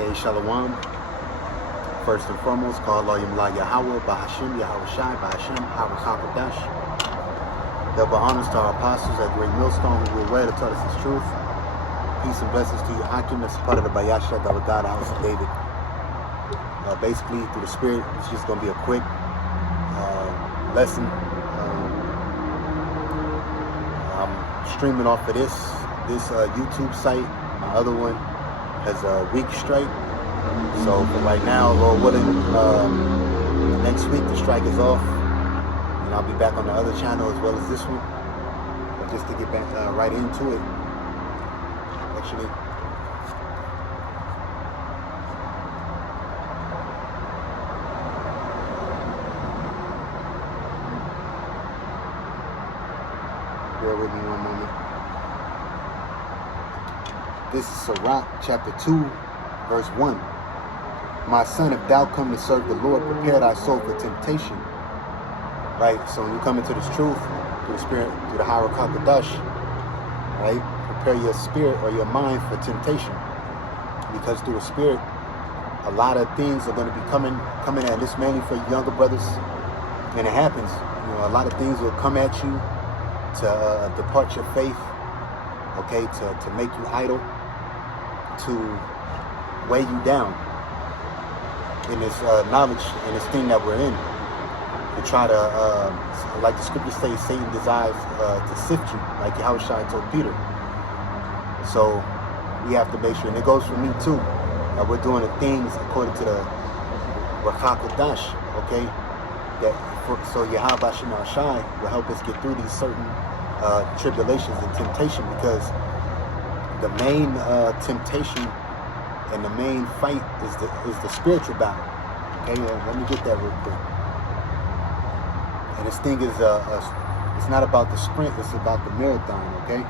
Hey, Shalom. First and foremost, call Allah Yahawah, Bahasham, Yahawashi, Bahasham, Harakakadash. Double honors to our apostles, that great millstone who were aware to tell us his truth. Peace and blessings to you, Hakim. That's part of the Bahasham, that was God, the house of David. Basically, through the Spirit, it's just going to be a quick lesson. I'm streaming off of this YouTube site. My other one has a week straight. So for right now, Lord willing, next week the strike is off, and I'll be back on the other channel as well as this one. But just to get back right into it, actually. Bear with me one moment. This is Sirach chapter 2, verse 1. My son, if thou come to serve the Lord, prepare thy soul for temptation. Right? So when you come into this truth, through the Spirit, through the Harakakadash, right? Prepare your spirit or your mind for temptation. Because through the Spirit, a lot of things are going to be coming at this, mainly for younger brothers. And it happens. You know, a lot of things will come at you to depart your faith, okay, to make you idle, to weigh you down in this knowledge, in this thing that we're in, to try to, like the scriptures say, Satan desires to sift you, like Yahawashi told Peter. So we have to make sure, and it goes for me too, that we're doing the things according to the Rakakadash, okay, so Yahawashi will help us get through these certain tribulations and temptation, because the main temptation and the main fight is the spiritual battle. Okay, let me get that real quick. And this thing is it's not about the sprint; it's about the marathon. Okay.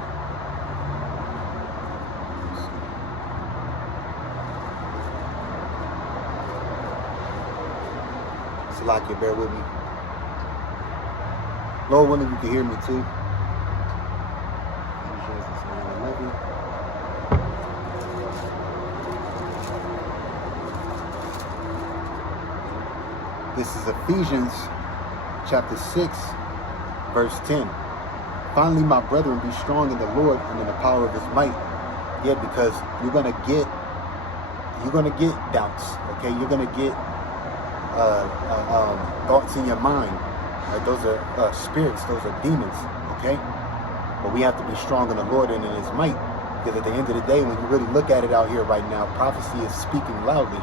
Salakia, bear with me. Lord willing, you can hear me too. This is Ephesians chapter 6, verse 10. Finally, my brethren, be strong in the Lord and in the power of his might. Yeah, because you're gonna get doubts. Okay, you're gonna get thoughts in your mind. Right? Those are spirits. Those are demons. Okay, but we have to be strong in the Lord and in his might. Because at the end of the day, when you really look at it out here right now, prophecy is speaking loudly.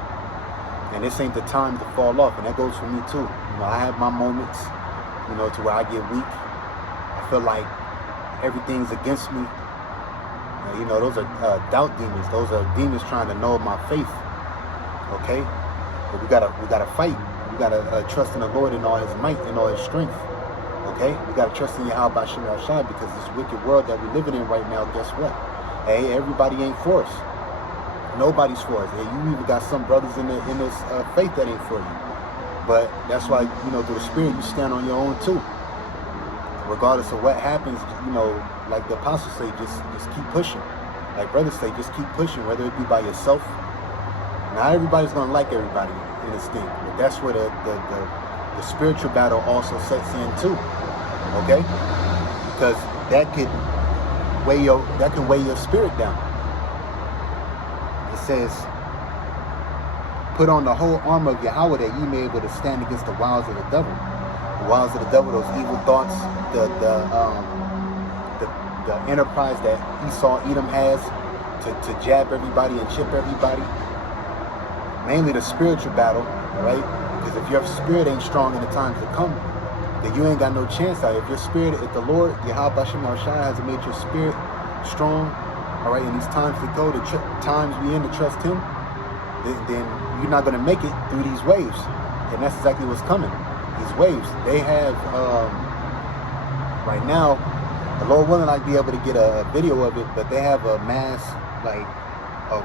And this ain't the time to fall off. And that goes for me too. You know, I have my moments, you know, to where I get weak. I feel like everything's against me. You know, those are doubt demons. Those are demons trying to know my faith. Okay? But we gotta fight. We gotta trust in the Lord in all his might and all his strength. Okay? We gotta trust in Yahawashi, because this wicked world that we're living in right now, guess what? Hey, everybody ain't for us. Nobody's for us. Hey, you even got some brothers in this faith that ain't for you. But that's why, you know, through the Spirit, you stand on your own too. Regardless of what happens, you know, like the apostles say, just keep pushing. Like brothers say, just keep pushing, whether it be by yourself. Not everybody's gonna like everybody in this thing, but that's where the spiritual battle also sets in too. Okay? Because that can weigh your spirit down. It says, put on the whole armor of Yahawah, that ye may be able to stand against the wiles of the devil. The wiles of the devil, those evil thoughts, the enterprise that Edom has to jab everybody and chip everybody. Mainly the spiritual battle, right? Because if your spirit ain't strong in the times to come, then you ain't got no chance out. If your spirit, if the Lord, Yahawashi has made your spirit strong, all right, in these times to go, the times we in to trust him, then you're not going to make it through these waves. And that's exactly what's coming. These waves, they have, right now, the Lord willing, I'd be able to get a video of it, but they have a mass, like,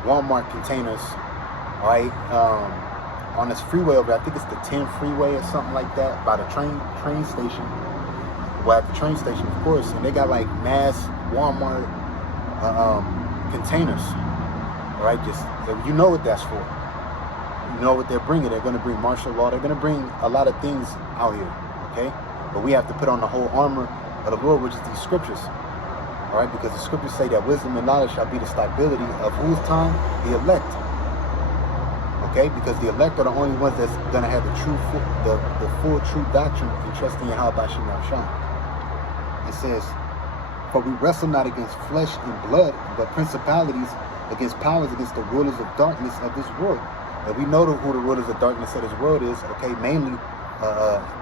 Walmart containers, right, on this freeway over there. I think it's the 10 freeway or something like that, by the train station. Well, at the train station, of course, and they got, like, mass Walmart containers, All right, just you know what that's for. You know what they're bringing. They're going to bring martial law. They're going to bring a lot of things out here. Okay, but we have to put on the whole armor of the Lord, which is these scriptures. All right, because the scriptures say that wisdom and knowledge shall be the stability of whose time? The elect. Okay, because the elect are the only ones that's going to have the full true doctrine and trust in Bahasham. It says, for we wrestle not against flesh and blood, but principalities, against powers, against the rulers of darkness of this world. And we know who the rulers of darkness of this world is. Okay, mainly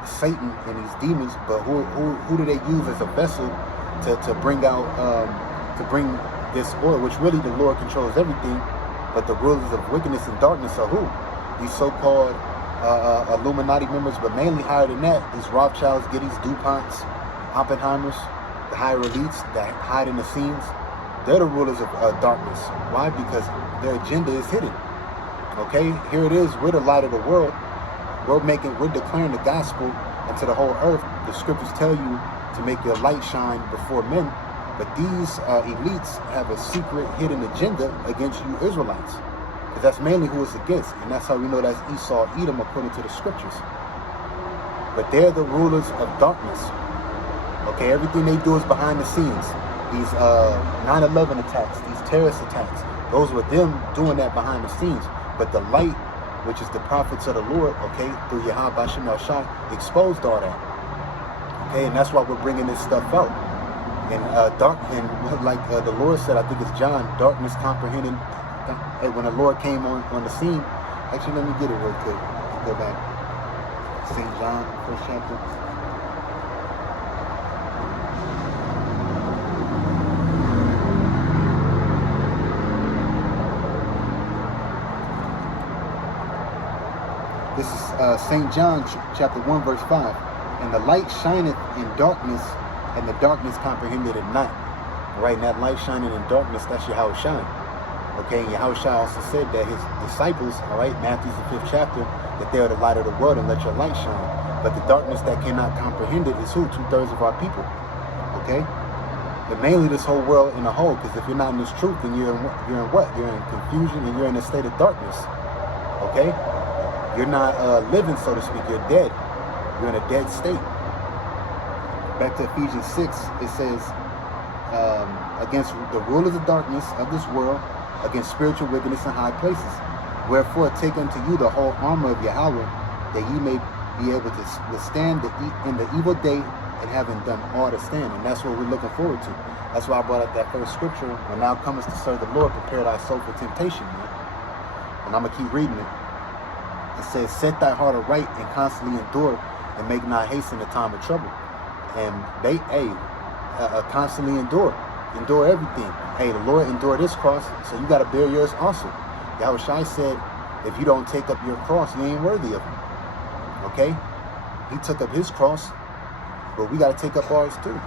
Satan and these demons. But who do they use as a vessel to bring out to bring this order? Which really the Lord controls everything. But the rulers of wickedness and darkness are who? These so-called Illuminati members, but mainly higher than that, these Rothschilds, Giddys, DuPonts, Oppenheimers, the higher elites that hide in the scenes. They're the rulers of darkness. Why? Because their agenda is hidden. Okay, here it is. We're the light of the world. We're declaring the gospel unto the whole earth. The scriptures tell you to make your light shine before men. But these elites have a secret hidden agenda against you Israelites. Because that's mainly who it's against. And that's how we know that's Esau, Edom, according to the scriptures. But they're the rulers of darkness. Okay, everything they do is behind the scenes. These 9/11 attacks, these terrorist attacks, those were them doing that behind the scenes. But the light, which is the prophets of the Lord, okay, through Yahawah, exposed all that. Okay, and that's why we're bringing this stuff out. And like the Lord said, I think it's John, darkness comprehending. When the Lord came on the scene, actually, let me get it real quick. Go back. St. John, 1st chapter. This is St. John chapter 1 verse 5. And the light shineth in darkness, and the darkness comprehended it not. Right, and that light shining in darkness, that's Yahawashi. Okay, and Yahawashi also said that his disciples, all right, Matthew the 5th chapter, that they are the light of the world and let your light shine. But the darkness that cannot comprehend it is who? 2/3 of our people. Okay? But mainly this whole world in a whole, because if you're not in this truth, then you're in what? You're in confusion and you're in a state of darkness. Okay? You're not living, so to speak. You're dead. You're in a dead state. Back to Ephesians 6, it says, against the rulers of darkness of this world, against spiritual wickedness in high places. Wherefore take unto you the whole armor of Yahawah, that ye may be able to withstand in the evil day, and having done all to stand. And that's what we're looking forward to. That's why I brought up that first scripture, when thou comest to serve the Lord, prepare thy soul for temptation, man. And I'm going to keep reading it. It says, set thy heart aright and constantly endure, and make not haste in the time of trouble. And they, constantly endure everything. Hey, the Lord endured his cross, so you got to bear yours also. Yahawashi said, if you don't take up your cross, you ain't worthy of him. Okay? He took up his cross, but we got to take up ours too.